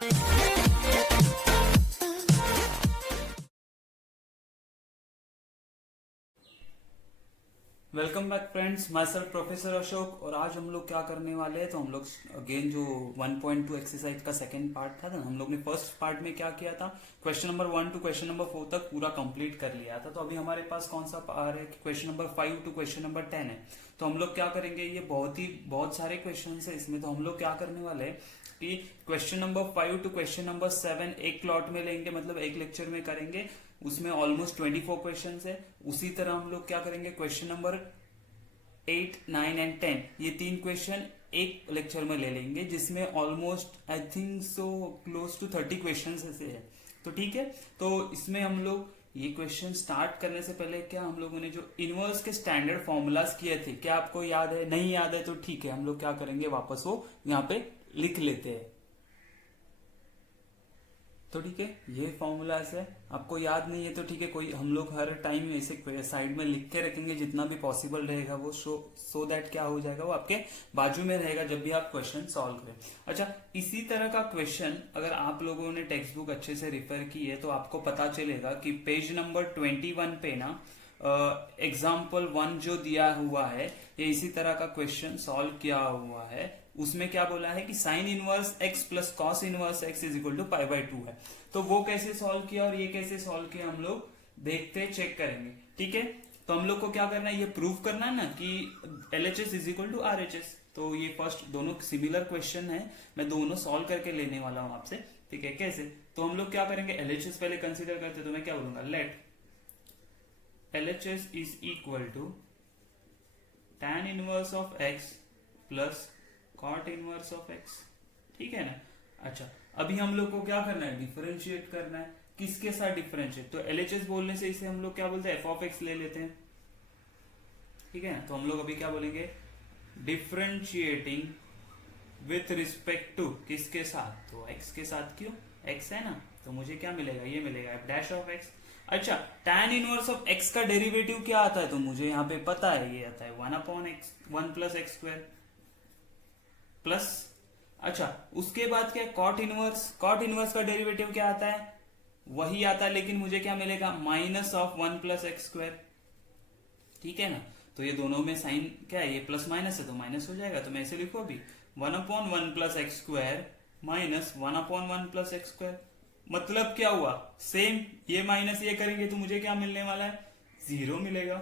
Welcome back friends, my self professor Ashok. और आज हम लोग क्या करने वाले हैं, तो हम लोग अगेन जो 1.2 एक्सरसाइज का सेकंड पार्ट था ना, हम लोग ने फर्स्ट पार्ट में क्या किया था, question number 1 to question number 4 तक पूरा कंप्लीट कर लिया था। तो अभी हमारे पास कौन सा पार्ट है, question number 5 to question number 10 है। तो हम लोग क्या करेंगे, ये बहुत सारे क्वेश्चन है इसमें। तो हम लोग क्या करने वाले हैं कि question number 5 to question number 7 एक क्लॉट में लेंगे, मतलब एक लेक्चर में करेंगे। उसमें ऑलमोस्ट 24 क्वेश्चन है। उसी तरह हम लोग क्या करेंगे, क्वेश्चन नंबर 8, 9 एंड 10 ये 3 क्वेश्चन एक लेक्चर में ले लेंगे, जिसमें almost I think so close to 30 question ऐसे है। तो ठीक है, तो इसमें हम लोग ये क्वेश्चन स्टार्ट करने से पहले क्या हम लोगों ने जो इनवर्स के स्टैंडर्ड फॉर्मूलाज किए थे, क्या आपको याद है? नहीं याद है तो ठीक है, हम लोग क्या करेंगे, वापस वो यहाँ पे लिख लेते हैं। तो ठीक है, ये फॉर्मूलाज है, आपको याद नहीं है तो ठीक है, कोई हम लोग हर टाइम ऐसे साइड में लिख के रखेंगे, जितना भी पॉसिबल रहेगा वो सो दैट क्या हो जाएगा, वो आपके बाजू में रहेगा जब भी आप क्वेश्चन सॉल्व करें। अच्छा, इसी तरह का क्वेश्चन अगर आप लोगों ने टेक्स्ट बुक अच्छे से रिफर की है तो आपको पता चलेगा कि पेज नंबर 21 पे ना एग्जाम्पल 1 जो दिया हुआ है, ये इसी तरह का क्वेश्चन सॉल्व किया हुआ है। उसमें क्या बोला है कि sine inverse x plus cos inverse x is equal to π/2 है। तो वो कैसे सॉल्व किया और ये कैसे सॉल्व किया, हम लोग देखते चेक करेंगे। ठीक है, तो हम लोग को क्या करना है, ये प्रूव करना है ना कि LHS is equal to RHS। तो ये फर्स्ट दोनों सिमिलर क्वेश्चन है, मैं दोनों सॉल्व करके लेने वाला हूं आपसे। ठीक है, कैसे? तो हम लोग क्या करेंगे, LHS पहले कंसिडर करते, तो मैं क्या बोलूंगा, late LHS is equal to tan inverse of x plus cot inverse of x। ठीक है ना? अच्छा, अभी हम लोग को क्या करना है, डिफरेंशिएट करना है। किसके साथ डिफरेंशिएट? तो LHS बोलने से इसे हम लोग क्या बोलते हैं, f(x) ले लेते हैं। ठीक है ना? तो हम लोग अभी क्या बोलेंगे, डिफरेंशिएटिंग विथ रिस्पेक्ट टू किसके साथ, तो x के साथ। क्यों, x है ना, तो मुझे क्या मिलेगा, ये मिलेगा f'(x)। अच्छा, tan इनवर्स ऑफ x का डेरिवेटिव क्या आता है, तो मुझे यहाँ पे पता है, ये आता है 1 प्लस एक्स स्क्वायर प्लस। अच्छा, उसके बाद क्या, कॉट इनवर्स का डेरिवेटिव क्या आता है, वही आता है, लेकिन मुझे क्या मिलेगा, -(1 प्लस एक्स स्क्वायर। ठीक है ना? तो ये दोनों में साइन क्या है, ये प्लस माइनस है तो माइनस हो जाएगा, तो मैं ऐसे लिखूं अभी 1/1 plus x square minus 1/1 plus x square. मतलब क्या हुआ, सेम ये माइनस ये करेंगे तो मुझे क्या मिलने वाला है, 0 मिलेगा।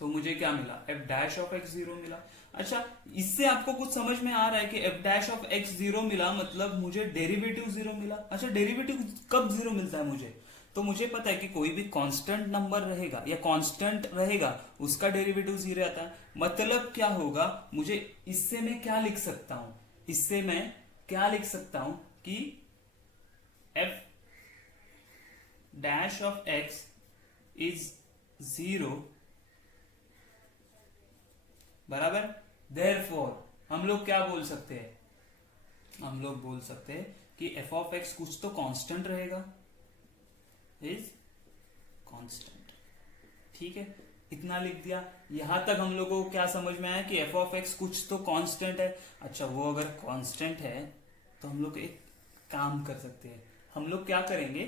तो मुझे क्या मिला, f'(x) 0 मिला। अच्छा, इससे आपको कुछ समझ में आ रहा है कि f'(x) 0 मिला, मतलब मुझे डेरिवेटिव 0 मिला। अच्छा, डेरिवेटिव कब 0 मिलता है मुझे, तो मुझे पता है कि कोई भी कांस्टेंट नंबर रहेगा या कांस्टेंट रहेगा, उसका डेरिवेटिव 0 आता है। मतलब क्या होगा, मुझे इससे मैं क्या लिख सकता हूं, इससे मैं क्या लिख सकता हूं कि f'(x) इज 0 बराबर। देयरफॉर हम लोग क्या बोल सकते हैं, हम लोग बोल सकते हैं कि f(x) कुछ तो कांस्टेंट रहेगा, इज कांस्टेंट। ठीक है, इतना लिख दिया। यहां तक हम लोगों को क्या समझ में आया कि f(x) कुछ तो कांस्टेंट है। अच्छा, वो अगर कांस्टेंट है तो हम लोग एक काम कर सकते हैं, हम लोग क्या करेंगे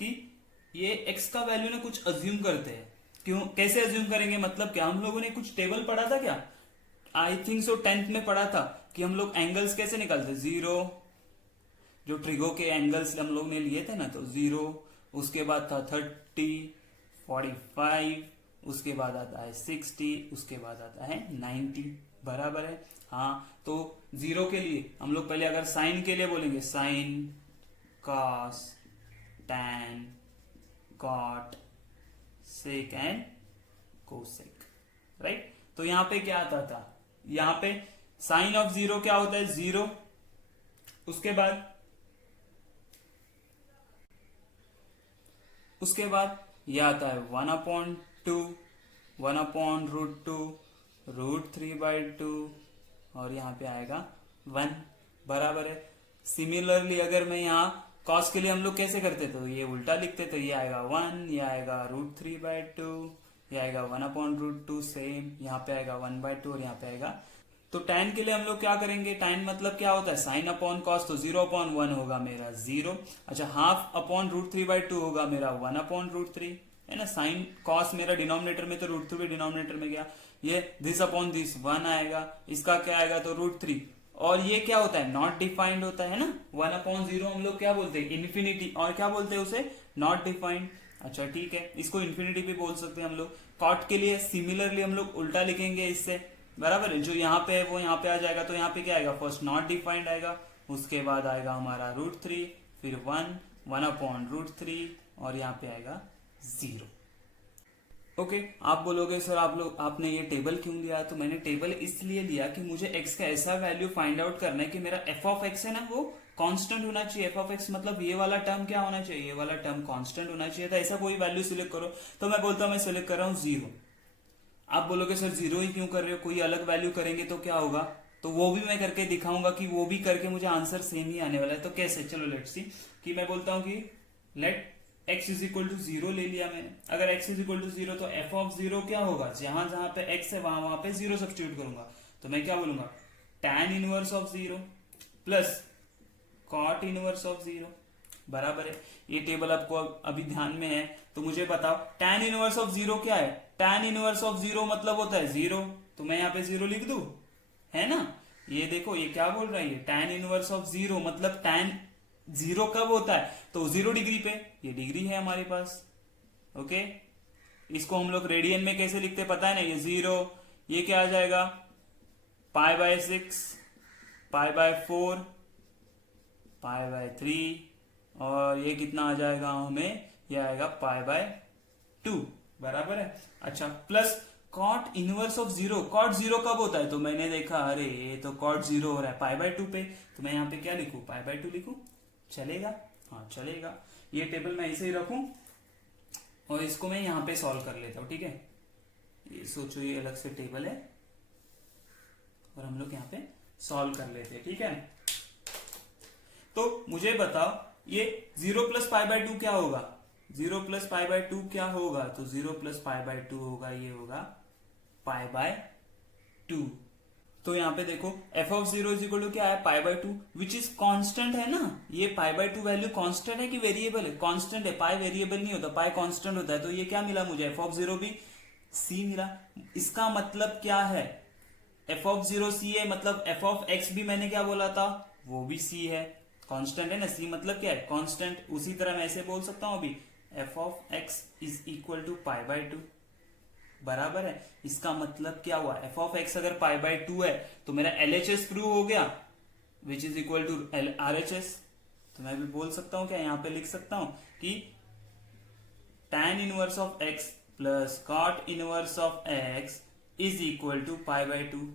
कि ये x का वैल्यू ना कुछ अज्यूम करते हैं। क्यों, कैसे अज्यूम करेंगे, मतलब क्या, हम लोगों ने कुछ टेबल पढ़ा था क्या, आई थिंक सो 10th में पढ़ा था कि हम लोग एंगल्स कैसे निकालते, 0, जो ट्रिगो के एंगल्स हम लोग ने लिए थे ना, तो 0, उसके बाद था 30, 45, उसके बाद आता है 60, उसके बाद आता है 90। बराबर है? हाँ, तो 0 के लिए हम लोग पहले अगर साइन के लिए बोलेंगे, sine, cos, tan, cot, sec and cosec. Right? तो यहां पे क्या आता था, यहां पे साइन ऑफ 0 क्या होता है, 0। उसके बाद यह आता है 1/2, 1/√2, √3/2, और यहां पे आएगा 1। बराबर है? सिमिलरली अगर मैं यहां कॉस के लिए हम लोग कैसे करते थे, तो ये उल्टा लिखते थे, ये आएगा 1, ये आएगा √3/2, ये आएगा 1/√2, सेम, यहाँ पे आएगा 1/2 और यहाँ पे आएगा तो tan के लिए हम लोग क्या करेंगे, tan मतलब क्या होता है साइन अपॉन कॉस, तो 0/1 होगा मेरा 0। अच्छा, हाफ अपॉन √3/2 होगा मेरा 1/√3, है ना। साइन कॉस मेरा डिनोमिनेटर में, तो √3 डिनोमिनेटर में गया, ये दिस अपॉन दिस 1 आएगा, इसका क्या आएगा तो √3। और ये क्या होता है नॉट डिफाइंड होता है ना, 1/0 हम लोग क्या बोलते हैं इन्फिनिटी, और क्या बोलते हैं उसे नॉट डिफाइंड। अच्छा ठीक है, इसको इन्फिनिटी भी बोल सकते हैं हम लोग। कॉट के लिए सिमिलरली हम लोग उल्टा लिखेंगे इससे, बराबर है, जो यहाँ पे है वो यहाँ पे आ जाएगा, तो यहाँ पे क्या आएगा फर्स्ट नॉट डिफाइंड आएगा, उसके बाद आएगा हमारा √3, फिर 1/√3 और यहाँ पे आएगा 0। ओके, आप बोलोगे सर आपने ये टेबल क्यों लिया, तो मैंने टेबल इसलिए लिया कि मुझे x का ऐसा वैल्यू फाइंड आउट करना है कि मेरा f ऑफ x है ना वो कांस्टेंट होना चाहिए। f ऑफ x मतलब ये वाला टर्म क्या होना चाहिए, ये वाला टर्म कांस्टेंट होना चाहिए। तो ऐसा कोई वैल्यू सिलेक्ट करो, तो मैं बोलता हूं मैं सिलेक्ट कर रहा हूं 0। आप बोलोगे सर 0 ही क्यों कर रहे हो, कोई अलग वैल्यू करेंगे तो क्या होगा, तो वो भी मैं करके दिखाऊंगा कि वो भी करके मुझे आंसर सेम ही आने वाला है। तो कैसे, चलो लेट्स सी, कि मैं बोलता हूं कि let x is equal to 0 ले लिया मैंने। अगर x इज इक्वल टू 0 तो f ऑफ 0 क्या होगा, जहां जहां पे x है वहां वहां पे 0 सब्स्टिट्यूट करूंगा, तो मैं क्या बोलूंगा tan inverse of 0 plus cot inverse of 0, बराबर है। ये टेबल आपको अभी ध्यान में है, तो मुझे बताओ tan इनवर्स ऑफ 0 क्या है, tan इनवर्स ऑफ 0 मतलब होता है 0, तो मैं यहाँ पे 0 लिख दूं, है ना। ये देखो ये क्या बोल रहा है, ये tan इनवर्स ऑफ 0 मतलब tan 0 कब होता है, तो 0 डिग्री पे, ये डिग्री है हमारे पास। ओके, इसको हम लोग रेडियन में कैसे लिखते पता है ना, ये 0, ये क्या आ जाएगा π/6, π/4, π/3, और ये कितना आ जाएगा हमें, ये आएगा π/2, बराबर है। अच्छा, plus cot inverse of 0, cot 0 कब होता है, तो मैंने देखा अरे ये तो cot 0 हो रहा है π/2 पे, तो मैं यहाँ पे क्या लिखूं π/2 लिखूं, चलेगा, हाँ चलेगा। ये टेबल मैं ऐसे ही रखूं और इसको मैं यहाँ पे सॉल्व कर लेता हूं, ठीक है। ये सोचो ये अलग से टेबल है और हम लोग यहाँ पे सॉल्व कर लेते हैं, ठीक है। तो मुझे बताओ ये 0 प्लस π/2 क्या होगा, 0 प्लस π/2 क्या होगा, तो 0 प्लस π/2 होगा, ये होगा π/2। तो यहाँ पे देखो f of 0 is equal to क्या है π/2, विच इज कांस्टेंट है ना। ये π/2 वैल्यू कांस्टेंट है कि वेरिएबल है, कांस्टेंट है, पाई वेरिएबल नहीं होता, पाई कांस्टेंट होता है। तो ये क्या मिला मुझे, f ऑफ 0 भी c मिला। इसका मतलब क्या है, f ऑफ 0 c है, मतलब f ऑफ x भी मैंने क्या बोला था वो भी c है, कांस्टेंट है ना, c मतलब क्या है कांस्टेंट। उसी तरह मैं ऐसे बोल सकता हूं अभी f of x is equal to π/2, बराबर है। इसका मतलब क्या हुआ, f ऑफ x अगर π/2 है तो मेरा LHS प्रूव हो गया, which is equal to RHS। तो मैं भी बोल सकता हूं क्या, यहां पे लिख सकता हूं कि tan इनवर्स ऑफ x प्लस cot inverse of x is equal to π/2।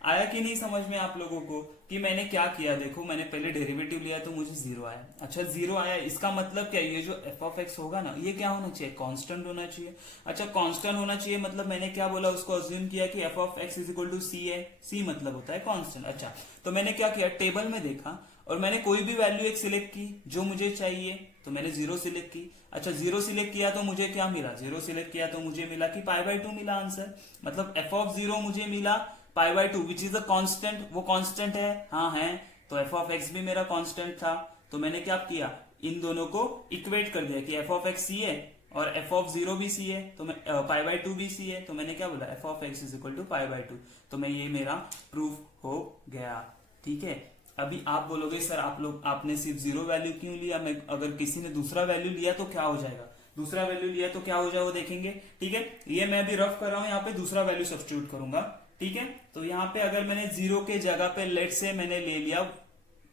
आया कि नहीं समझ में आप लोगों को कि मैंने क्या किया, देखो मैंने पहले डेरिवेटिव लिया तो मुझे 0 आया। अच्छा 0 आया, इसका मतलब क्या, ये जो f ऑफ x होगा ना ये क्या होना चाहिए, कांस्टेंट होना चाहिए। अच्छा कांस्टेंट होना चाहिए मतलब मैंने क्या बोला, उसको अज्यूम किया कि f of x is equal to c है, c मतलब होता है कांस्टेंट। अच्छा तो मैंने क्या किया, टेबल में देखा और मैंने कोई भी वैल्यू एक सिलेक्ट की जो मुझे चाहिए, तो मैंने 0 सिलेक्ट की। अच्छा 0 सिलेक्ट किया तो मुझे क्या मिला, 0 सिलेक्ट किया तो मुझे मिला कि π/2 मिला आंसर, मतलब f ऑफ 0 मुझे मिला π/2 विच इज अ कांस्टेंट, वो कांस्टेंट है, हाँ है। तो f ऑफ x भी मेरा कांस्टेंट था, तो मैंने क्या किया, इन दोनों को इक्वेट कर दिया कि f ऑफ x c है और f ऑफ 0 भी c है, तो मैं π/2 भी c है, तो मैंने क्या बोला f of x is equal to π/2। तो मैं ये मेरा प्रूफ हो गया, ठीक है। अभी आप बोलोगे सर आपने सिर्फ 0 वैल्यू क्यों लिया, मैं अगर किसी ने दूसरा वैल्यू लिया तो क्या हो जाएगा, दूसरा वैल्यू लिया तो क्या हो जाए वो देखेंगे, ठीक है। ये मैं अभी रफ कर रहा हूं, यहाँ पे दूसरा वैल्यू सब्स्टिट्यूट करूंगा, ठीक है। तो यहाँ पे अगर मैंने 0 के जगह पे लेट से मैंने ले लिया,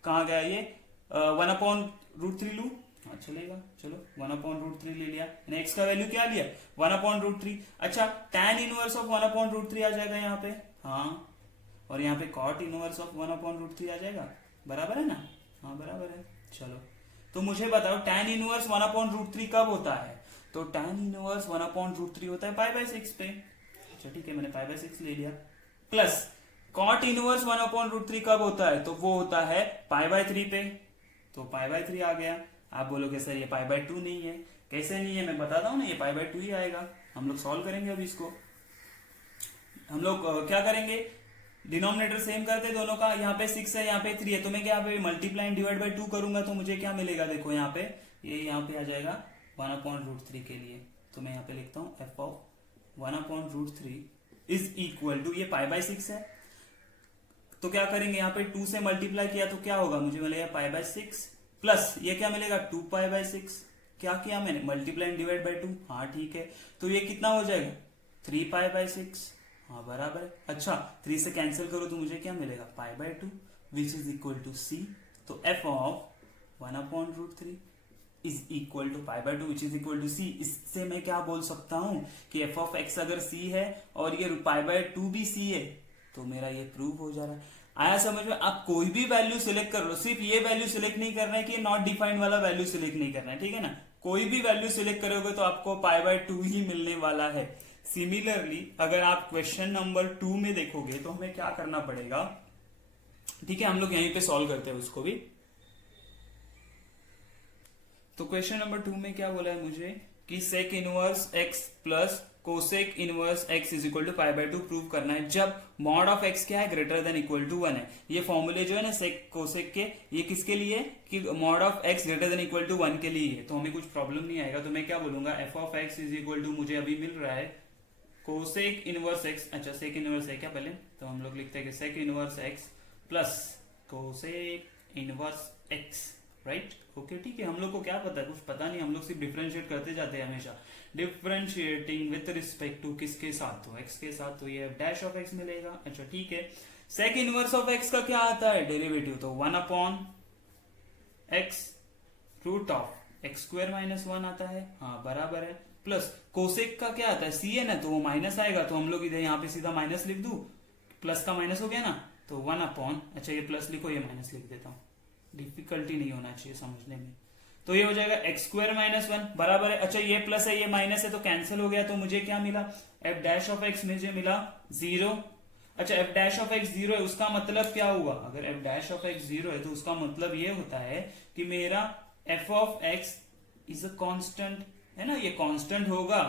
कहाँ गया ये 1/√3 लू, हाँ चलेगा, चलो 1/√3 ले लिया, मैंने x का वैल्यू क्या लिया 1/√3। अच्छा tan इनवर्स ऑफ 1/√3 आ जाएगा यहाँ पे, हाँ, और यहाँ पे cot इनवर्स ऑफ 1/√3 आ जाएगा, बराबर है ना, हाँ बराबर है। चलो तो मुझे बताओ tan इनवर्स 1/√3 कब होता है, तो tan इनवर्स 1/√3 होता है π/6 पे। अच्छा ठीक है, मैंने π/6 ले लिया, प्लस cot इनवर्स 1/√3 कब होता है, तो वो होता है π/3 पे, तो π/3 आ गया। आप बोलोगे सर ये π/2 नहीं है, कैसे नहीं है, मैं बताता हूं ना, ये π/2 ही आएगा। हम लोग सॉल्व करेंगे अभी इसको, हम लोग क्या करेंगे, डिनोमिनेटर सेम करते दोनों का, यहाँ पे 6 है यहाँ पे 3 है, तो मैं क्या यहाँ पे मल्टीप्लाई एंड डिवाइड बाई 2 करूंगा तो मुझे क्या मिलेगा, देखो यहाँ पे ये यहाँ पे आ जाएगा 1/√3 के लिए। तो मैं यहाँ पे लिखता हूँ f of 1/√3 is equal to, ये π/6 है तो क्या करेंगे यहाँ पे 2 से मल्टीप्लाई किया तो क्या होगा, मुझे मिलेगा π/6 प्लस ये क्या मिलेगा 2π/6। क्या किया मैंने, मल्टीप्लाई एंड डिवाइड बाई 2। हाँ ठीक है, तो ये कितना हो जाएगा 3π/6। हाँ बराबर है। अच्छा 3 से कैंसिल करो तो मुझे क्या मिलेगा π/2 which is equal to c। तो f of 1/√3 is equal to π/2 which is equal to c। इससे मैं क्या बोल सकता हूं कि f ऑफ x अगर c है और ये π/2 भी c है तो मेरा ये प्रूव हो जा रहा है। आया समझ में? आप कोई भी वैल्यू सिलेक्ट कर लो, सिर्फ ये वैल्यू सिलेक्ट नहीं करना है कि नॉट डिफाइंड वाला वैल्यू सिलेक्ट नहीं करना है, ठीक है ना। कोई भी वैल्यू सिलेक्ट करोगे तो आपको π/2 ही मिलने वाला है। सिमिलरली अगर आप क्वेश्चन नंबर 2 में देखोगे तो हमें क्या करना पड़ेगा, ठीक है, हम लोग यहीं पे सॉल्व करते हैं उसको भी। तो क्वेश्चन नंबर 2 में क्या बोला है मुझे कि sec inverse x plus cosec inverse x is equal to π/2 prove करना है जब मॉड ऑफ x क्या है ग्रेटर देन इक्वल टू 1 है। ये फॉर्मूले जो है ना सेक कोसेक के, ये किसके लिए कि mod of x greater than equal to 1 के लिए है, तो हमें कुछ प्रॉब्लम नहीं आएगा। तो मैं क्या बोलूंगा f of x is equal to, मुझे अभी मिल रहा है कोसेक इनवर्स x, अच्छा सेक इनवर्स है क्या पहले, तो हम लोग लिखते हैं कि sec inverse x plus cosec inverse x, right. Okay ठीक है, हम लोग को क्या पता है, कुछ पता नहीं, हम लोग सिर्फ डिफरेंशिएट करते जाते हैं हमेशा, डिफरेंशिएटिंग विथ रिस्पेक्ट टू किसके साथ, तो x के साथ, तो ये डैश ऑफ x मिलेगा। अच्छा ठीक है, सेक इनवर्स ऑफ x का क्या आता है डेरिवेटिव, तो 1/x रूट ऑफ x² - 1 आता है। हाँ बराबर है, प्लस कोसेक का क्या आता है c है ना, तो वो माइनस आएगा, तो हम लोग इधर यहाँ पे सीधा माइनस लिख दू, प्लस का माइनस हो गया ना, तो 1/, अच्छा ये प्लस लिखो ये माइनस लिख देता हूँ, डिफिकल्टी नहीं होना चाहिए समझने में। तो ये हो जाएगा x² - 1 बराबर है। अच्छा ये प्लस है ये माइनस है तो कैंसिल हो गया, तो मुझे क्या मिला f डैश ऑफ x मुझे मिला 0। अच्छा f डैश ऑफ x 0 है, उसका मतलब क्या हुआ, अगर f डैश ऑफ x 0 है तो उसका मतलब ये होता है कि मेरा f of x is a constant, है ना, ये कांस्टेंट होगा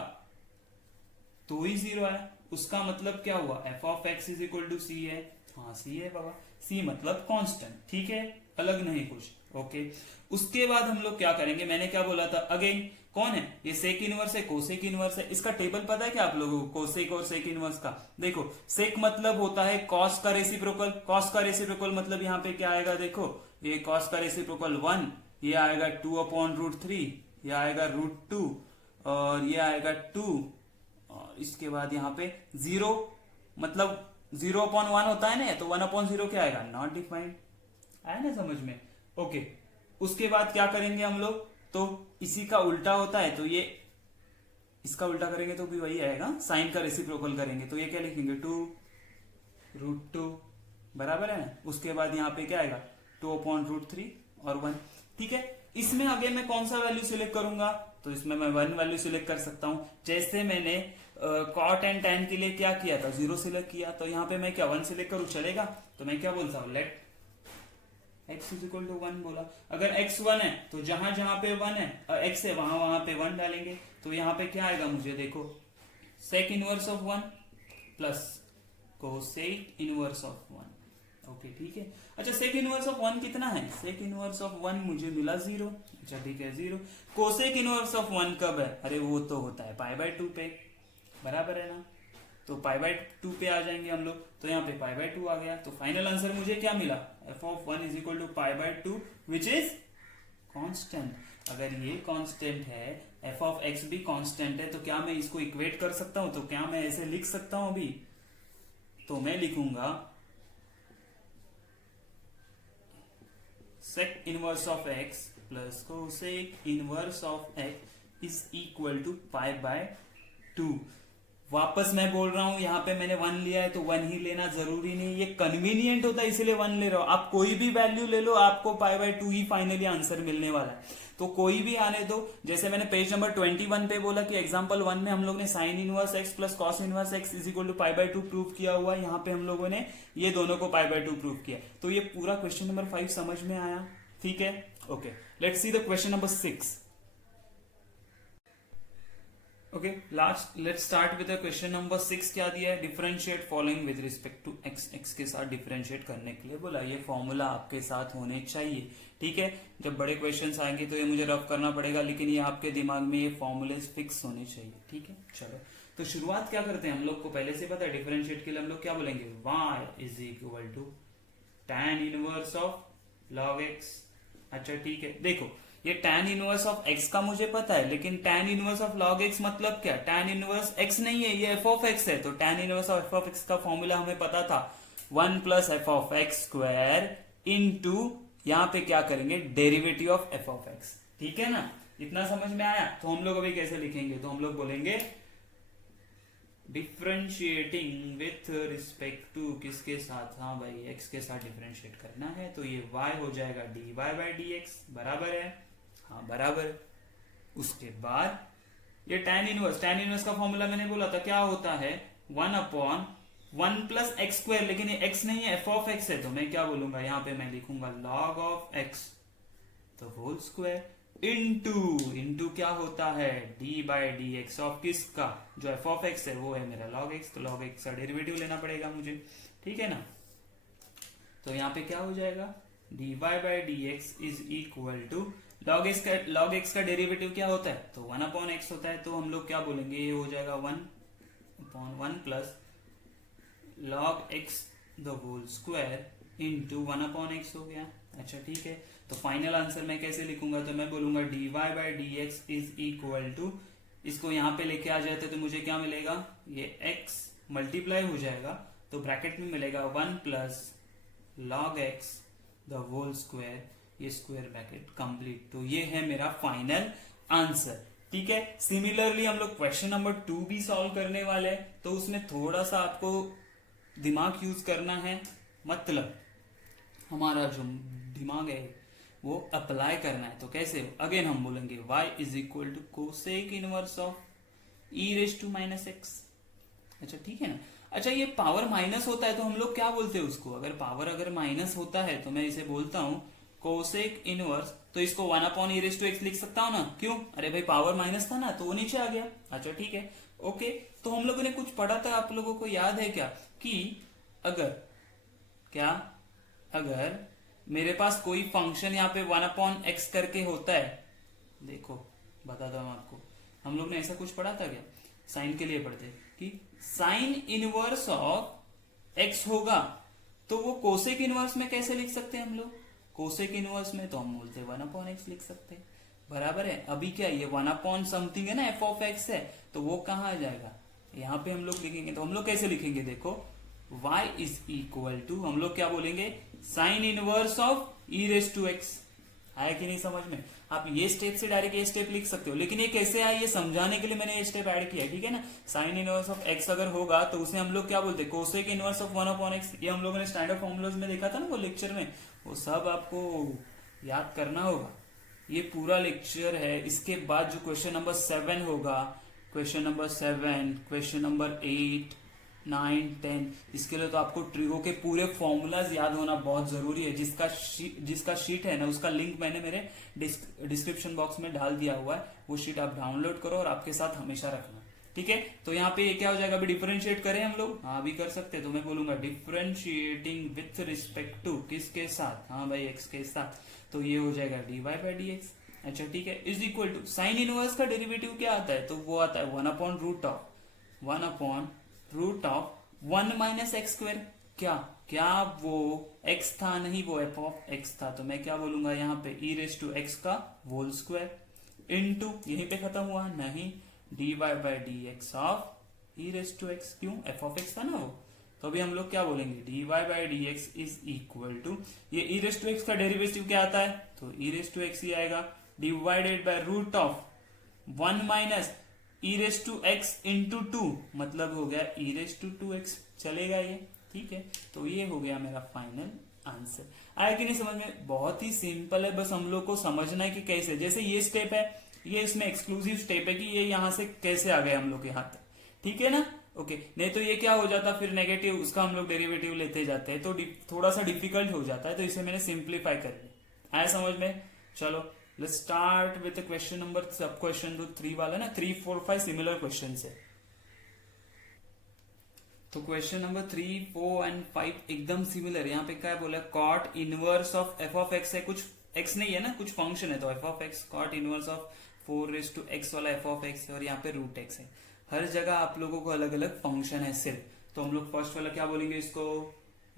तो ही 0 है। उसका मतलब क्या हुआ, f of x is equal to c है। हाँ c है बाबा, c मतलब कांस्टेंट, ठीक है, अलग नहीं कुछ। ओके उसके बाद हम लोग क्या करेंगे, मैंने क्या बोला था, अगेन कौन है ये, सेक इनवर्स है, कोसेक इनवर्स है। इसका टेबल पता है क्या आप लोगों को, कोसेक और सेक इनवर्स का। देखो सेक मतलब होता है कॉस का रेसिप्रोकल, कॉस का रेसिप्रोकल मतलब यहाँ पे क्या आएगा, देखो ये कॉस का रेसिप्रोकल 1, ये आएगा 2/√3, ये आएगा √2 और ये आएगा 2, और इसके बाद यहाँ पे 0 मतलब 0/1 होता है ना, तो 1/0 क्या आएगा, नॉट डिफाइंड। आया ना समझ में। ओके उसके बाद क्या करेंगे हम लोग, तो इसी का उल्टा होता है, तो ये इसका उल्टा करेंगे तो भी वही आएगा, साइन का रेसिप्रोकल करेंगे तो ये क्या लिखेंगे 2√2 बराबर है ना। उसके बाद यहाँ पे क्या आएगा 2/√3 और 1, ठीक है। इसमें आगे मैं कौन सा वैल्यू सिलेक्ट करूंगा, तो इसमें मैं 1 वैल्यू सिलेक्ट कर सकता हूं, जैसे मैंने कॉट एंड टैन के लिए क्या किया था 0 सिलेक्ट किया, तो यहाँ पे मैं क्या 1 सिलेक्ट करूं चलेगा, तो मैं क्या बोलता हूं let x is equal to 1 बोला। अगर x 1 है तो जहां जहां पे 1 है x है वहां वहां पे 1 डालेंगे, तो यहाँ पे क्या आएगा मुझे देखो sec inverse of 1 plus cosec inverse of 1। Okay ठीक है। अच्छा सेक इनवर्स ऑफ 1 कितना है, सेक इनवर्स ऑफ 1 मुझे मिला 0। अच्छा ठीक है 0। कोसेक इनवर्स ऑफ 1 कब है, अरे वो तो होता है π/2 पे, बराबर है ना, तो π/2 पे आ जाएंगे हम लोग, तो यहाँ पे π/2 आ गया। तो फाइनल आंसर मुझे क्या मिला, f of 1 is equal to π/2 which is constant. अगर ये कांस्टेंट है, f ऑफ x भी कांस्टेंट है, तो क्या मैं इसको इक्वेट कर सकता हूं, तो क्या मैं ऐसे लिख सकता हूं अभी, तो मैं लिखूंगा sec इनवर्स ऑफ x प्लस cosec inverse of x is equal to π/2। वापस मैं बोल रहा हूं, यहाँ पे मैंने 1 लिया है तो 1 ही लेना जरूरी नहीं, ये कन्वीनियंट होता है इसलिए 1 ले रहा हूं। आप कोई भी वैल्यू ले लो, आपको π/2 ही फाइनली आंसर मिलने वाला है, तो कोई भी आने दो। जैसे मैंने पेज नंबर 21 पे बोला कि एग्जांपल 1 में हम लोग ने sine inverse x plus cos inverse x is equal to π/2 prove किया हुआ, यहाँ पे हम लोगों ने ये दोनों को π/2 प्रूव किया। तो ये पूरा क्वेश्चन नंबर 5 समझ में आया, ठीक है। Okay let's see the question number 6। Okay last let's start with question number 6। क्या दिया है, differentiate following with respect to x. X के साथ डिफरेंशिएट करने के लिए बोला, ये फॉर्मूला आपके साथ होने चाहिए। ठीक है, जब बड़े क्वेश्चंस आएंगे तो ये मुझे रफ करना पड़ेगा, लेकिन ये आपके दिमाग में ये फॉर्मूले फिक्स होने चाहिए। ठीक है, चलो तो शुरुआत क्या करते हैं, हम लोग को पहले से पता है डिफरेंशिएट के लिए हम लोग क्या बोलेंगे, y is equal to tan inverse of log x। अच्छा ठीक है, देखो ये tan इनवर्स ऑफ x का मुझे पता है, लेकिन tan inverse of log x मतलब क्या, tan इनवर्स x नहीं है, ये f ऑफ x है। तो tan inverse of f of x का फॉर्मूला हमें पता था 1 plus F of x square into यहां पे क्या करेंगे, derivative of f of x। ठीक है ना, इतना समझ में आया। तो हम लोग अभी कैसे लिखेंगे, तो हम लोग बोलेंगे डिफरेंशिएटिंग विथ रिस्पेक्ट टू किसके साथ, हाँ भाई x के साथ डिफरेंशिएट करना है, तो ये y हो जाएगा dy बाई डी एक्स, बराबर है, हाँ बराबर। उसके बाद ये tan इनवर्स का फॉर्मूला मैंने बोला था क्या होता है, 1 अपॉन 1 प्लस एक्स स्क्वायर, लेकिन ये x नहीं है, f ऑफ x है। तो मैं क्या बोलूंगा, यहां पे मैं लिखूंगा log ऑफ x तो होल स्क्वायर इंटू क्या होता है, d by d x of किसका, जो f ऑफ x है वो है मेरा log x। तो log x का डेरिवेटिव लेना पड़ेगा मुझे। ठीक है ना, तो यहाँ पे क्या हो जाएगा, dy by d x is equal to log x का डेरिवेटिव क्या होता है, तो 1 अपॉन एक्स होता है। तो हम लोग क्या बोलेंगे, ये हो जाएगा 1 upon 1 plus log x the whole square into 1 upon x हो गया। अच्छा ठीक है, तो फाइनल आंसर मैं कैसे लिखूंगा, तो मैं बोलूंगा dy by d x is equal to, इसको यहां पे लेके आ जाते तो मुझे क्या मिलेगा, ये x मल्टीप्लाई हो जाएगा तो ब्रैकेट में मिलेगा 1 plus log x the whole square, ये स्क्वायर ब्रैकेट कंप्लीट। तो ये है मेरा फाइनल आंसर। ठीक है, सिमिलरली हम लोग क्वेश्चन नंबर 2 भी सॉल्व करने वाले हैं, तो उसमें थोड़ा सा आपको दिमाग यूज करना है, मतलब हमारा जो दिमाग है वो अप्लाई करना है। तो कैसे, अगेन हम बोलेंगे y is equal to cosec inverse of e raise to minus x. अच्छा ठीक है ना, अच्छा ये पावर माइनस होता है तो हम लोग क्या बोलते हैं उसको, अगर पावर अगर माइनस होता है तो मैं इसे बोलता हूं कोसेक इनवर्स। तो इसको 1 upon e raise to x लिख सकता हूं ना, क्यों, अरे भाई पावर माइनस था ना तो वो नीचे आ गया। अच्छा ठीक है, ओके। तो हम लोगों ने कुछ पढ़ा था, आप लोगों को याद है क्या, कि अगर मेरे पास कोई फंक्शन यहाँ पे 1 अपॉन एक्स करके होता है, देखो बताता हूं आपको, हम लोग ने ऐसा कुछ पढ़ा था क्या, साइन के लिए पढ़ते कि साइन इनवर्स ऑफ एक्स होगा तो वो कोसेक इनवर्स में कैसे लिख सकते हैं हम लोग, कोसेक इनवर्स में तो हम बोलते 1 अपॉन एक्स लिख सकते हैं, बराबर है। अभी क्या ये 1 अपॉन समथिंग है ना, एफ ऑफ एक्स है, तो वो कहाँ आ जाएगा, यहाँ पे हम लोग लिखेंगे। तो हम लोग कैसे लिखेंगे, देखो y इज इक्वल टू, हम लोग क्या बोलेंगे, sine inverse of e raise to x. आया कि नहीं समझ में, आप ये स्टेप से डायरेक्ट ये स्टेप लिख सकते हो, लेकिन ये कैसे आया ये समझाने के लिए मैंने ये स्टेप ऐड किया है। ठीक है ना, साइन इनवर्स ऑफ एक्स अगर होगा तो उसे हम लोग क्या बोलते हैं, cosec inverse of 1 upon x. ये हम लोगों ने स्टैंडर्ड फॉर्मूलाज में देखा था ना वो लेक्चर में, वो सब आपको याद करना होगा। ये पूरा लेक्चर है। इसके बाद जो क्वेश्चन नंबर 7 होगा, क्वेश्चन नंबर 7, क्वेश्चन नंबर 8, 9, 10, इसके लिए तो आपको ट्रिगो के पूरे फॉर्मूलाज याद होना बहुत जरूरी है। जिसका शीट है ना, उसका लिंक मैंने मेरे डिस्क्रिप्शन बॉक्स में डाल दिया हुआ है, वो शीट आप डाउनलोड करो और आपके साथ हमेशा रखना। ठीक है, तो यहाँ पे क्या हो जाएगा, अभी डिफरेंशिएट करें हम लोग, हाँ अभी कर सकते हैं। तो मैं बोलूंगा डिफरेंशिएटिंग विथ रिस्पेक्ट टू किसके साथ, हाँ भाई एक्स के साथ, तो ये हो जाएगा dy बाई डी एक्स। अच्छा ठीक है, is equal to sine inverse का डेरिवेटिव क्या आता है, तो वो आता है 1 upon root of 1 minus x square. क्या वो x था, नहीं वो एफ ऑफ x था। तो मैं क्या बोलूंगा यहाँ पे ई रेज टू एक्स का होल स्क्वायर इंटू, यहीं पे खत्म हुआ, नहीं dy by d x of e raise to x, क्यों एफ ऑफ एक्स था ना वो। तो अभी हम लोग क्या बोलेंगे, dy by d x is equal to, ये ई रेज टू एक्स का डेरिवेटिव क्या आता है, तो ई रेज टू एक्स ही आएगा, divided by root of 1 minus e raise to x into 2, मतलब हो गया ई रेज टू 2x, चलेगा ये। ठीक है, तो ये हो गया मेरा फाइनल आंसर। आया कि नहीं समझ में, बहुत ही सिंपल है, बस हम लोग को समझना है कि कैसे, जैसे ये स्टेप है, ये इसमें एक्सक्लूसिव स्टेप है कि ये यहां से कैसे आ गए हम लोग यहाँ तक। ठीक है ना, ओके। नहीं तो ये क्या हो जाता, फिर नेगेटिव, उसका हम लोग डेरिवेटिव लेते जाते हैं तो थोड़ा सा डिफिकल्ट हो जाता है, तो इसे मैंने सिंप्लीफाई कर लिया। आया समझ में, चलो let's start with question number, सब क्वेश्चन जो 3 वाला ना, 3, 4, 5 सिमिलर क्वेश्चन है। तो क्वेश्चन नंबर 3, 4 एंड 5 एकदम सिमिलर। यहाँ पे क्या बोला, cot inverse of f of x है, कुछ एक्स नहीं है ना, कुछ फंक्शन है, तो f of x cot inverse of 4x वाला एफ ऑफ एक्स है, और यहाँ पे रूट एक्स है। हर जगह आप लोगों को अलग अलग फंक्शन है सिर्फ, तो हम लोग फर्स्ट वाला क्या बोलेंगे, इसको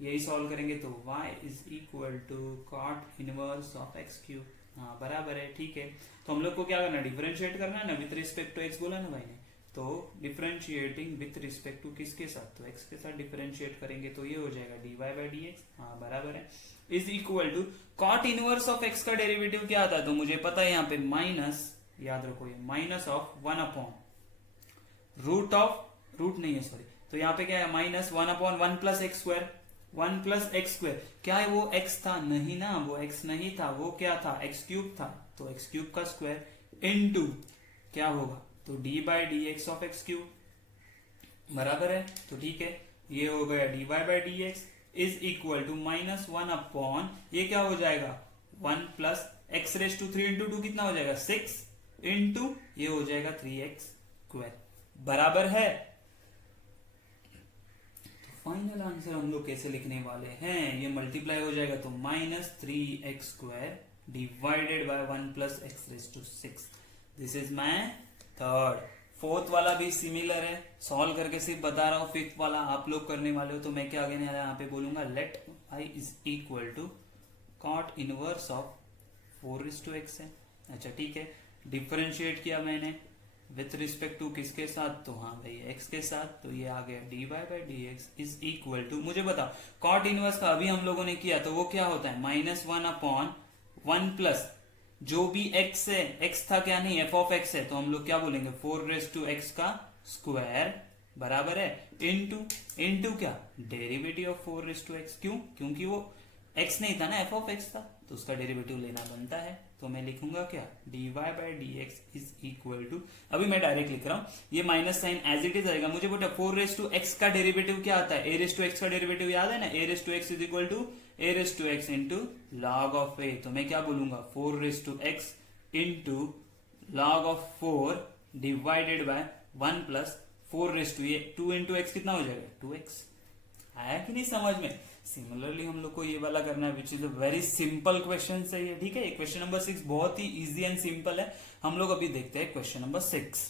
यही सॉल्व करेंगे, तो y is equal to cot inverse of x cube. हाँ बराबर है, ठीक है। तो हम लोग को क्या करना है, डिफरेंशिएट करना है ना, विथ रिस्पेक्ट टू एक्स बोला ना भाई ने, तो डिफरेंशिएटिंग विथ रिस्पेक्ट टू किसके साथ, तो एक्स के साथ डिफरेंशिएट करेंगे, तो ये हो जाएगा dy बाई डी एक्स। हाँ बराबर है, is equal to cot inverse of x का डेरिवेटिव क्या आता है, तो मुझे पता है यहाँ पे माइनस, याद रखो ये minus of 1 upon root of, root नहीं है सॉरी, तो यहाँ पे क्या है minus 1 upon 1 plus x square, 1 plus x square, क्या है वो एक्स था, नहीं ना, वो एक्स नहीं था, वो क्या था, एक्स क्यूब था, तो एक्स क्यूब का स्क्वायर इनटू क्या होगा, तो d by d x of x cube, बराबर है। तो ठीक है, ये हो गया d y by d x is equal to minus 1 upon, ये क्या हो जाएगा 1 plus x raise to 3 into 2 कितना हो जाएगा 6 इंटू ये हो जाएगा 3x स्क्वायर, बराबर है। तो फाइनल आंसर हम लोग कैसे लिखने वाले हैं, ये मल्टीप्लाई हो जाएगा, तो minus 3x square divided by 1 plus x raise to 6। This is my third. Fourth वाला भी सिमिलर है, सॉल्व करके सिर्फ बता रहा हूं, फिफ्थ वाला आप लोग करने वाले हो, तो मैं क्या आगे यहाँ पे बोलूंगा, let i is equal to cot inverse of 4x है। अच्छा ठीक है, डिफरेंशिएट किया मैंने विथ रिस्पेक्ट टू किसके साथ, तो हाँ भाई एक्स के साथ, तो ये आ गया d y by d x is equal to, मुझे बताओ कॉट इनवर्स का अभी हम लोगों ने किया, तो वो क्या होता है माइनस 1 अपॉन 1 प्लस जो भी एक्स है, एक्स था क्या नहीं, एफ ऑफ एक्स है, तो हम लोग क्या बोलेंगे 4 रेस टू एक्स का स्क्वायर, बराबर है, इनटू क्या derivative of 4 raise to x, क्यों, क्योंकि वो एक्स नहीं था ना, एफ ऑफ एक्स था, तो उसका डेरिवेटिव लेना बनता है। तो मैं लिखूंगा क्या, d y by d x is equal to, अभी मैं डायरेक्ट लिख रहा हूं, ये minus sine as it is आएगा, मुझे बोला 4 रेस टू एक्स का डेरिवेटिव क्या आता है, ए रेस टू एक्स का डेरिवेटिव याद है ना, a raise to x is equal to a raise to x into log of a, तो मैं क्या बोलूंगा 4 raise to x into log of 4 divided by 1 plus 4 raise to, ये 2 into x कितना हो जाएगा 2x। आया कि नहीं समझ में। सिमिलरली हम लोग को ये वाला करना है, which is a very simple question है ये, ठीक है। क्वेश्चन नंबर 6 बहुत ही इजी एंड सिंपल है। हम लोग अभी देखते हैं क्वेश्चन नंबर 6।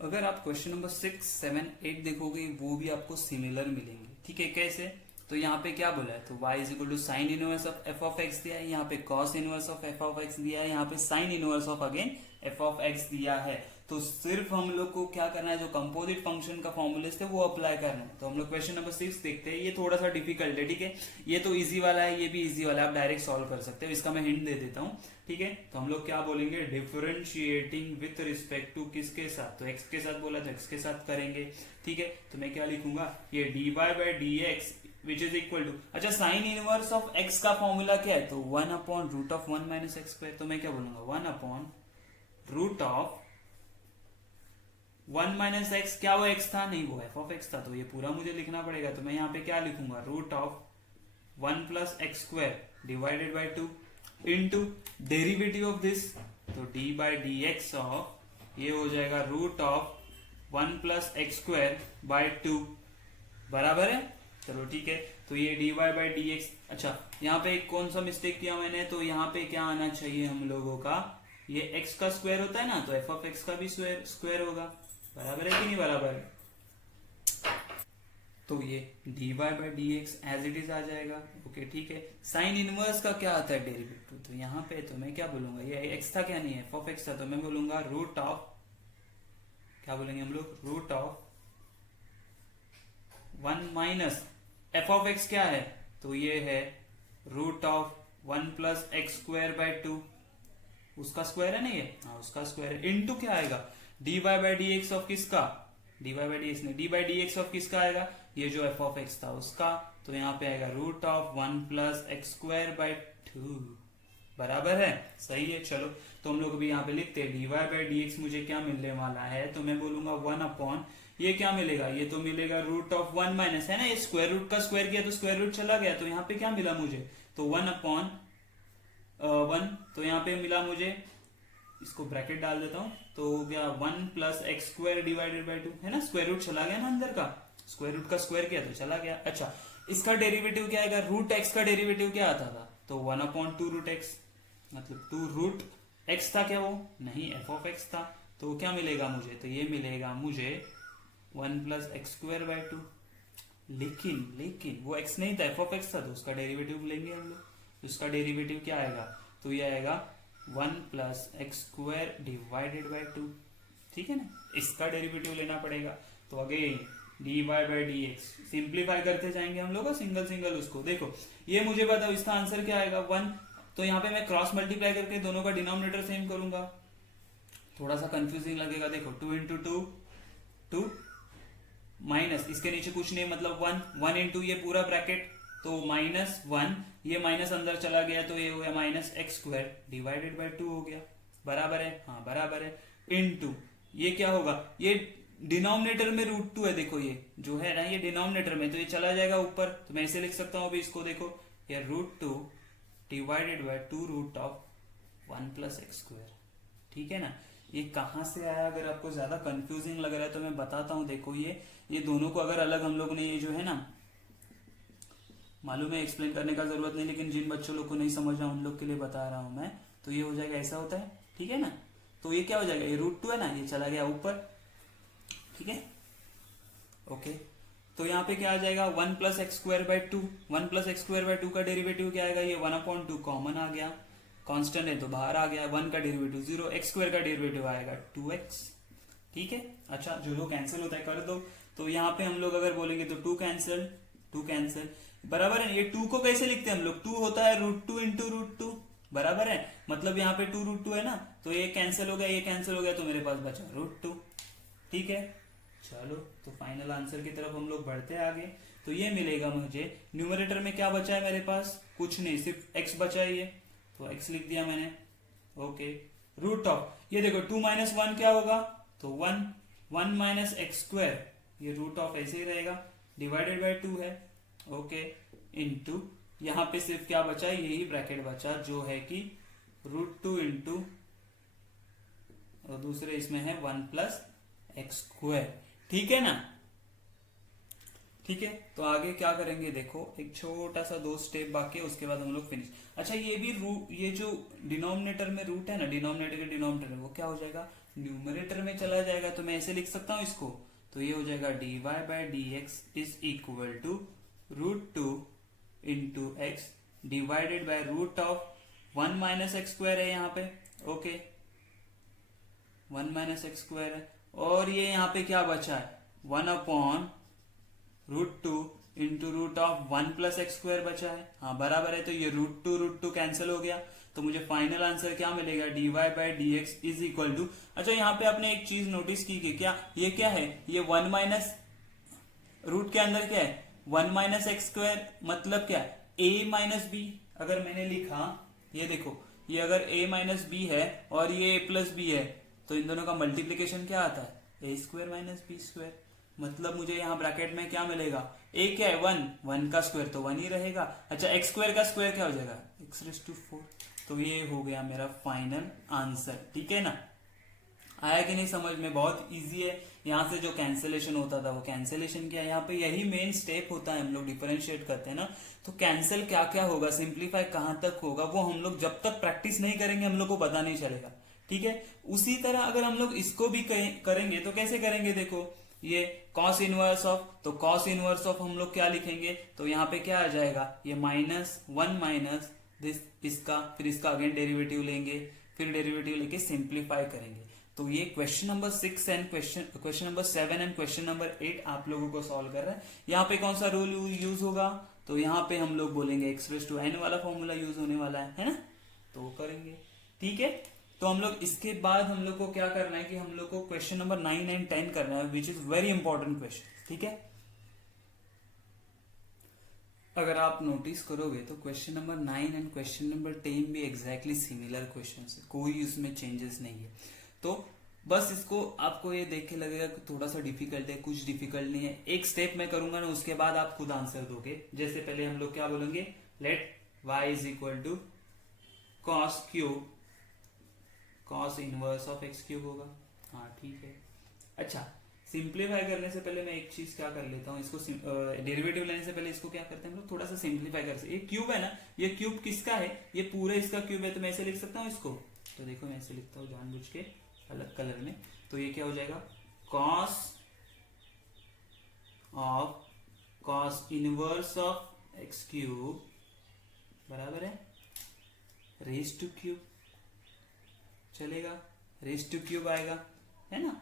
अगर आप क्वेश्चन नंबर 6, 7, 8 देखोगे वो भी आपको सिमिलर मिलेंगे, ठीक है। कैसे, तो यहाँ पे क्या बोला है, तो y is equal to sine inverse of f of x दिया है, यहाँ पे cos inverse of f of x दिया है, यहाँ पे sine inverse of again f of x दिया है। तो सिर्फ हम लोग को क्या करना है, जो कंपोजिट फंक्शन का फॉर्मूले थे वो अप्लाई करना है। तो हम लोग क्वेश्चन नंबर 6 देखते हैं। ये थोड़ा सा डिफिकल्ट है, ठीक है। ये तो इजी वाला है, ये भी इजी वाला है, आप डायरेक्ट सॉल्व कर सकते हो। इसका मैं हिंट दे देता हूँ, ठीक है। तो हम लोग क्या बोलेंगे, डिफरेंशिएटिंग विथ रिस्पेक्ट टू किसके साथ, तो एक्स के साथ बोला तो एक्स के साथ करेंगे, ठीक है। तो मैं क्या लिखूंगा, ये d y by d x which is equal to, अच्छा साइन इनवर्स ऑफ एक्स का फॉर्मूला क्या है, तो 1 upon root of 1 minus x square. तो मैं क्या बोलूंगा 1 upon root of 1 minus x, क्या वो एक्स था, नहीं वो एफ ऑफ एक्स था, तो ये पूरा मुझे लिखना पड़ेगा। तो मैं यहाँ पे क्या लिखूंगा, root of 1 plus x square divided by 2 into derivative of this, तो d by d x of ये हो जाएगा root of 1 plus x square by 2, बराबर है। चलो ठीक है, तो ये d y by d x. अच्छा यहाँ पे कौन सा मिस्टेक किया मैंने, तो यहाँ पे क्या आना चाहिए हम लोगों का, ये एक्स का स्क्वायर होता है ना, तो एफ ऑफ एक्स का भी स्क्वायर होगा, बराबर है कि नहीं बराबर है। तो ये d y by d x as it is आ जाएगा, ओके ठीक है। साइन इनवर्स का क्या आता है डेरिवेटिव, तो यहाँ पे तो मैं क्या बोलूंगा, ये एक्स था क्या नहीं है, एफ ऑफ एक्स था, तो मैं बोलूंगा रूट ऑफ, क्या बोलेंगे हम लोग, root of 1 minus f of x क्या है, तो ये है root of 1 plus x square by 2, उसका स्क्वायर है ना ये, हाँ उसका स्क्वायर है, इनटू क्या आएगा, d y by d x of किसका, d y by d x नहीं, d by d x of किसका आएगा, ये जो एफ ऑफ एक्स था उसका, तो यहाँ पे आएगा root of 1 plus x square by 2, बराबर है, सही है। चलो तो हम लोग अभी यहाँ पे लिखते हैं d y by d x मुझे क्या मिलने वाला है, तो मैं बोलूंगा 1 अपॉन ये क्या मिलेगा, ये तो मिलेगा रूट ऑफ 1 माइनस है ना, ये स्क्वायर रूट का स्क्वायर किया तो स्क्वायर रूट चला गया, तो यहाँ पे क्या मिला मुझे, तो 1 अपॉन 1 तो यहाँ पे मिला मुझे, इसको ब्रैकेट डाल देता हूं, तो हो गया 1 plus x square divided by 2, है ना, स्क्वायर रूट चला गया ना अंदर का, स्क्वायर रूट का स्क्वायर किया तो चला गया। अच्छा, इसका डेरिवेटिव क्या आएगा, रूट एक्स का डेरिवेटिव क्या आता था, तो 1/2 रूट एक्स, मतलब 2 रूट एक्स था क्या, वो नहीं, एफ ऑफ एक्स था, तो क्या मिलेगा मुझे, तो ये मिलेगा मुझे 1 प्लस एक्स स्क्वायर बाई 2। लेकिन वो x नहीं था, एफ ऑफ एक्स था, तो उसका डेरिवेटिव लेंगे हम लोग, उसका डेरिवेटिव क्या आएगा, तो ये आएगा 1 plus x square divided by 2, ठीक है ना, इसका डेरिवेटिव लेना पड़ेगा। तो again d y by d x simplify करते जाएंगे हम लोग सिंगल सिंगल उसको। देखो ये मुझे बताओ इसका आंसर क्या आएगा 1, तो यहाँ पे मैं क्रॉस मल्टीप्लाई करके दोनों का डिनोमिनेटर सेम करूंगा, थोड़ा सा कंफ्यूजिंग लगेगा। देखो 2 इंटू 2 2 माइनस इसके नीचे कुछ नहीं, मतलब 1 इंटू ये पूरा ब्रैकेट, तो -1, ये माइनस अंदर चला गया तो ये हो गया minus x square divided by 2 हो गया, बराबर है, हाँ बराबर है, इनटू ये क्या होगा, ये डिनोमिनेटर में √2 है, देखो ये जो है ना ये डिनोमिनेटर में, तो ये चला जाएगा ऊपर, तो मैं ऐसे लिख सकता हूं अभी इसको, देखो ये √2 divided by 2 root of 1 plus x square, ठीक है ना। ये कहां से आया, अगर आपको ज्यादा कंफ्यूजिंग लग रहा है तो मैं बताता हूं। देखो ये दोनों को अगर अलग हम लोग ने, ये जो है ना, मालूम है एक्सप्लेन करने का जरूरत नहीं, लेकिन जिन बच्चों लोग को नहीं समझ रहा उन लोग के लिए बता रहा हूं मैं, तो ये हो जाएगा, ऐसा होता है, ठीक है ना। तो ये क्या हो जाएगा, ये √2 है ना, ये चला गया ऊपर, ठीक है, ओके। तो यहाँ पे क्या आ जाएगा 1 plus x square by 2, 1 plus x square by 2 का डेरिवेटिव क्या आएगा, ये 1/2 कॉमन आ गया, कांस्टेंट है तो बाहर आ गया, 1 का डेरिवेटिव 0, एक्स स्क्वायर का डेरिवेटिव आएगा 2x, ठीक है। अच्छा जो लोग कैंसिल होता है कर दो, तो यहाँ पे हम लोग अगर बोलेंगे तो 2 कैंसिल, बराबर है। ये 2 को कैसे लिखते हैं हम लोग, 2 होता है √2 इंटू √2, बराबर है, मतलब यहाँ पे 2 √2 है ना, तो ये कैंसिल हो गया, ये कैंसिल हो गया, तो मेरे पास बचा √2, ठीक है। चलो तो फाइनल आंसर की तरफ हम लोग बढ़ते हैं आगे। तो ये मिलेगा मुझे, न्यूमरेटर में क्या बचा है मेरे पास, कुछ नहीं, सिर्फ x बचा है, ये तो x लिख दिया मैंने, ओके। रूट ऑफ, ये देखो 2 - 1 क्या होगा, तो 1 माइनस एक्स स्क्वायर, ये रूट ऑफ ऐसे ही रहेगा, डिवाइडेड बाई 2 है, ओके, इनटू यहां पे सिर्फ क्या बचा, यही ब्रैकेट बचा जो है कि √2 इंटू, और दूसरे इसमें है 1 प्लस एक्स स्क्वायर, ठीक है ना, ठीक है। तो आगे क्या करेंगे, देखो एक छोटा सा 2 स्टेप बाकी है, उसके बाद हम लोग फिनिश। अच्छा ये भी ये जो डिनोमिनेटर में रूट है ना, डिनोमिनेटर के डिनोमिनेटर वो क्या हो जाएगा, न्यूमरेटर में चला जाएगा, तो मैं ऐसे लिख सकता हूं इसको, तो ये हो जाएगा dy by d x is equal to √2 into x divided by root of 1 minus x square है यहाँ पे, ओके, 1 माइनस एक्स स्क्वायर है, और ये यहाँ पे क्या बचा है 1/√2 into root of 1 plus x square बचा है, हाँ बराबर है, तो ये √2 कैंसिल हो गया, तो मुझे फाइनल आंसर क्या मिलेगा, dy by d x is equal to. अच्छा यहाँ पे आपने एक चीज नोटिस की कि क्या ये क्या है, ये 1 माइनस रूट के अंदर क्या है 1 माइनस एक्स स्क्वायर, मतलब क्या है a माइनस बी, अगर मैंने लिखा, ये देखो ये अगर a माइनस बी है और ये a प्लस बी है, तो इन दोनों का मल्टीप्लीकेशन क्या आता है, a square minus b square, मतलब मुझे यहाँ ब्रैकेट में क्या मिलेगा, a क्या है 1 का स्क्वायर तो 1 ही रहेगा। अच्छा एक्स स्क्वायर का स्क्वायर क्या हो जाएगा x⁴, तो ये हो गया मेरा फाइनल आंसर, ठीक है ना। आया कि नहीं समझ में, बहुत इजी है। यहाँ से जो कैंसिलेशन होता था वो कैंसिलेशन किया, यहाँ पे यही मेन स्टेप होता है, हम लोग डिफरेंशिएट करते हैं ना, तो कैंसिल क्या क्या होगा, सिंप्लीफाई कहाँ तक होगा, वो हम लोग जब तक प्रैक्टिस नहीं करेंगे हम लोग को पता नहीं चलेगा, ठीक है। उसी तरह अगर हम लोग इसको भी करेंगे तो कैसे करेंगे, देखो ये कॉस इनवर्स ऑफ, तो कॉस इनवर्स ऑफ हम लोग क्या लिखेंगे, तो यहाँ पे क्या आ जाएगा, ये -1 माइनस इसका, फिर इसका अगेन डेरिवेटिव लेंगे, फिर डेरिवेटिव लेके सिंप्लीफाई करेंगे। तो ये question number 6 and question number 7 and question number 8 आप लोगों को सॉल्व कर रहा है। यहाँ पे कौन सा रूल यूज होगा, तो यहाँ पे हम लोग बोलेंगे x⁴n वाला फॉर्मूला यूज होने वाला है ना, तो वो करेंगे, ठीक है। तो हम लोग इसके बाद हम लोग को क्या करना है कि हम लोग को क्वेश्चन नंबर 9 एंड 10 करना है, which is very important question, ठीक है। अगर आप नोटिस करोगे तो question number 9 and question number 10 भी एग्जैक्टली सिमिलर क्वेश्चन है, कोई उसमें चेंजेस नहीं है। तो बस इसको आपको ये देख के लगेगा कि थोड़ा सा डिफिकल्ट है, कुछ डिफिकल्ट नहीं है, एक स्टेप मैं करूंगा ना उसके बाद आप खुद आंसर दोगे। जैसे पहले हम लोग क्या बोलेंगे, let y is equal to cos cube cos inverse of x cube होगा। हाँ ठीक है। अच्छा, सिंप्लीफाई करने से पहले मैं एक चीज क्या कर लेता हूँ, इसको डेरिवेटिव लेने से पहले इसको क्या करते हैं हम लोग, थोड़ा सा सिंप्लीफाई कर सकते। ये क्यूब है ना, ये क्यूब किसका है, ये पूरा इसका क्यूब है, तो मैं ऐसे लिख सकता हूँ इसको। तो देखो मैं ऐसे लिखता हूँ जानबूझ के अलग कलर में। तो ये क्या हो जाएगा, cos inverse of x cube बराबर है रेज टू क्यूब, चलेगा, रेज टू क्यूब आएगा, है ना।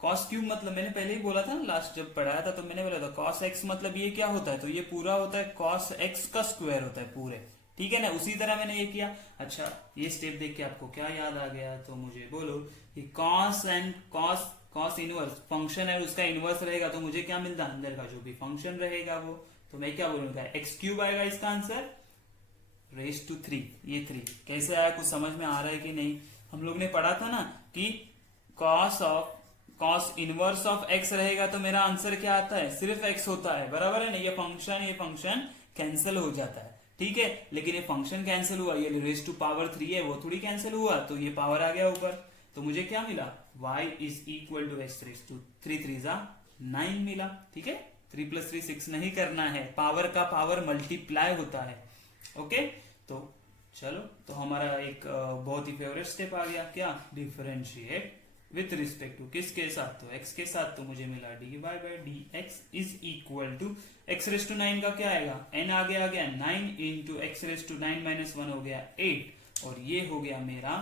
कॉस क्यूब मतलब मैंने पहले ही बोला था ना, लास्ट जब पढ़ाया था तो मैंने बोला था कॉस एक्स मतलब ये क्या होता है, तो ये पूरा होता है कॉस एक्स का स्क्वायर होता है पूरे, ठीक है ना। उसी तरह मैंने ये किया। अच्छा, ये स्टेप देख के आपको क्या याद आ गया, तो मुझे बोलो कि cos and cos inverse function है, उसका इनवर्स रहेगा तो मुझे क्या मिलता है, अंदर का जो भी फंक्शन रहेगा वो, तो मैं क्या बोलूंगा, एक्स क्यूब आएगा इसका आंसर रेज टू 3। ये 3 कैसे आया, कुछ समझ में आ रहा है कि नहीं। हम लोग ने पढ़ा था ना कि कॉस इनवर्स ऑफ एक्स रहेगा तो मेरा आंसर क्या आता है, सिर्फ एक्स होता है, बराबर है ना। ये फंक्शन कैंसिल हो जाता है, ठीक है। लेकिन ये फंक्शन कैंसिल हुआ, ये रेज टू पावर 3 है, वो थोड़ी कैंसिल हुआ, तो ये पावर आ गया ऊपर, तो मुझे क्या मिला, y is equal to x raise to 3 3 9 मिला, ठीक है। 3 + 3 6 नहीं करना है, पावर का पावर मल्टीप्लाई होता है, ओके। तो चलो, तो हमारा एक बहुत ही फेवरेट स्टेप आ गया, क्या, डिफरेंशिएट विथ रिस्पेक्ट टू किसके साथ, तो x के साथ। तो मुझे मिला dy/dx is equal to x raise to 9 का क्या आएगा, n आगे आ गया 9 इंटू x रेज टू 9 - 1 हो गया 8, और ये हो गया मेरा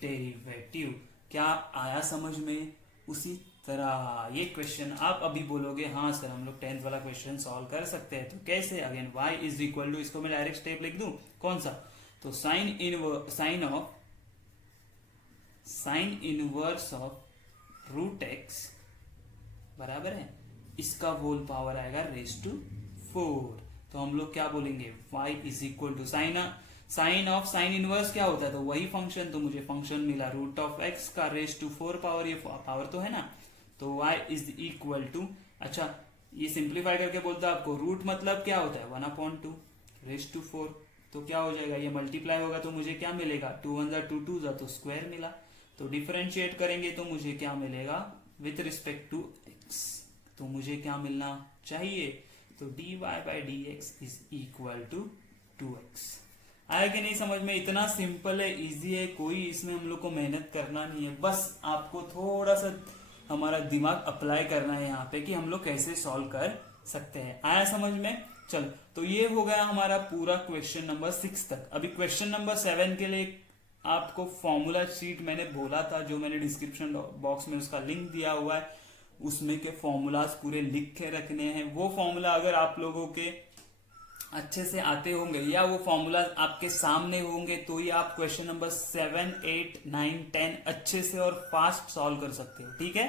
डेरिवेटिव। क्या आया समझ में। उसी तरह ये क्वेश्चन आप अभी बोलोगे हाँ सर हम लोग 10th वाला क्वेश्चन सॉल्व कर सकते हैं, तो कैसे, again y is equal to, इसको मैं डायरेक्ट स्टेप लिख दूं, कौन सा, तो sine inverse of root x बराबर है, इसका होल पावर आएगा रेज टू 4। तो हम लोग क्या बोलेंगे, y is equal to sine inverse क्या होता है, तो वही फंक्शन, तो मुझे फंक्शन मिला रूट ऑफ एक्स का रेज टू 4 पावर, ये पावर तो है ना, तो y इज इक्वल टू, अच्छा ये सिंप्लीफाई करके बोलता है आपको, रूट मतलब क्या होता है 1/2 रेज टू 4, तो क्या हो जाएगा, ये मल्टीप्लाई होगा तो मुझे क्या मिलेगा, 2 1 = 2 2 तो स्क्वायर मिला। तो डिफरेंशिएट करेंगे तो मुझे क्या मिलेगा विथ रिस्पेक्ट टू x, तो मुझे क्या मिलना चाहिए, तो dy/dx is equal to 2x। आया कि नहीं समझ में, इतना सिंपल है, इजी है, कोई इसमें हम लोग को मेहनत करना नहीं है, बस आपको थोड़ा सा हमारा दिमाग अप्लाई करना है यहाँ पे कि हम लोग कैसे सॉल्व कर सकते हैं। आया समझ में। चलो, तो ये हो गया हमारा पूरा क्वेश्चन नंबर 6 तक। अभी क्वेश्चन नंबर 7 के लिए आपको फॉर्मूला शीट मैंने बोला था, जो मैंने डिस्क्रिप्शन बॉक्स में उसका लिंक दिया हुआ है, उसमें के फॉर्मूलाज पूरे लिख के रखने हैं। वो फॉर्मूला अगर आप लोगों के अच्छे से आते होंगे या वो फॉर्मूला आपके सामने होंगे तो ही आप क्वेश्चन नंबर 7 8 9 10 अच्छे से और फास्ट सॉल्व कर सकते हो, ठीक है।